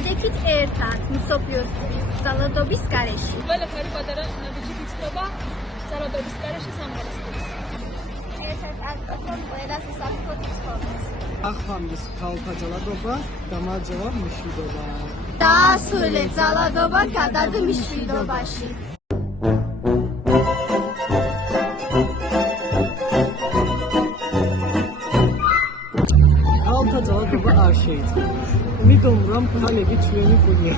გადაედით ერთად მსოფლიოსთვის ძალადობის გარეშე. ყველაფერი პატარა ნაბიჯი ფიცდება ძალადობის გარეშე სამყაროსთვის. ახამის ქალთა ძალადობა გამარჯვება მშვიდობა. დაასრულეთ ძალადობა გადად მშვიდობაში. ქალთა ძალადობა არ შეიძლება. იმიტომ რომ ქალები ჩვენი გუნია.